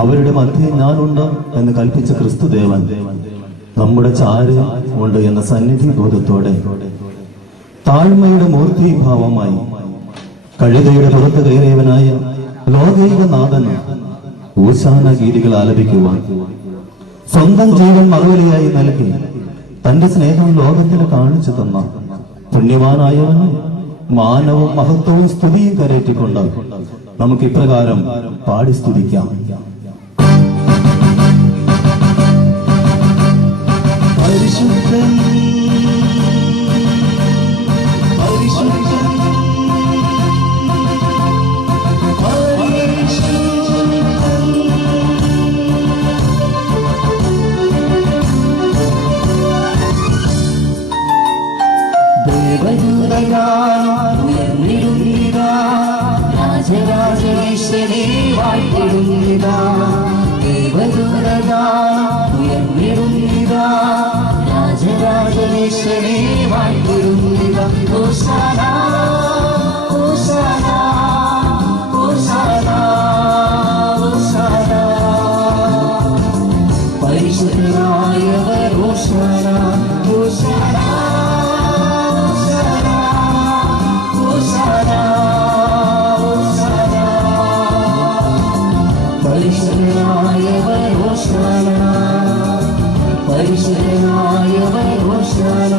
അവരുടെ മധ്യേ ഞാനുണ്ട് എന്ന് കൽപ്പിച്ച ക്രിസ്തുദേവൻ നമ്മുടെ ചാര് ഉണ്ട് എന്ന സന്നിധി ബോധത്തോടെ താഴ്മയുടെ മൂർത്തിഭാവമായി കഴുതയുടെ പുറത്ത് കയറിയവനായ ലോകൈകനാഥന് ഊശാന ഗീതികൾ ആലപിക്കുവാൻ സ്വന്തം ജീവൻ മറുപടിയായി നൽകി തന്റെ സ്നേഹം ലോകത്തിന് കാണിച്ചു തന്ന പുണ്യവാനായവനും മാനവും മഹത്വവും സ്തുതിയും കരയറ്റിക്കൊണ്ട് നമുക്ക് ഇപ്രകാരം പാടി സ്തുതിക്കാം. പരിശുദ്ധൻ പരിശുദ്ധൻ രാജരാജേശ്വരേ വാഴ്ത്തിടുന്നിതാ, ദേവദൂതഗാനമുയർന്നിടുന്നിതാ, രാജരാജേശ്വരേ വാഴ്ത്തിടുന്നിതാ. ഹോശാന ഹോശാന ഹോശാന ഹോശാന, പരിശുദ്ധനായവർ ഹോശാന ഹോശാന ഹോശാന ഹോശാന, പരിശുദ്ധനായവർ ഹോശാന പരിശുദ്ധനായവർ ഹോശാന.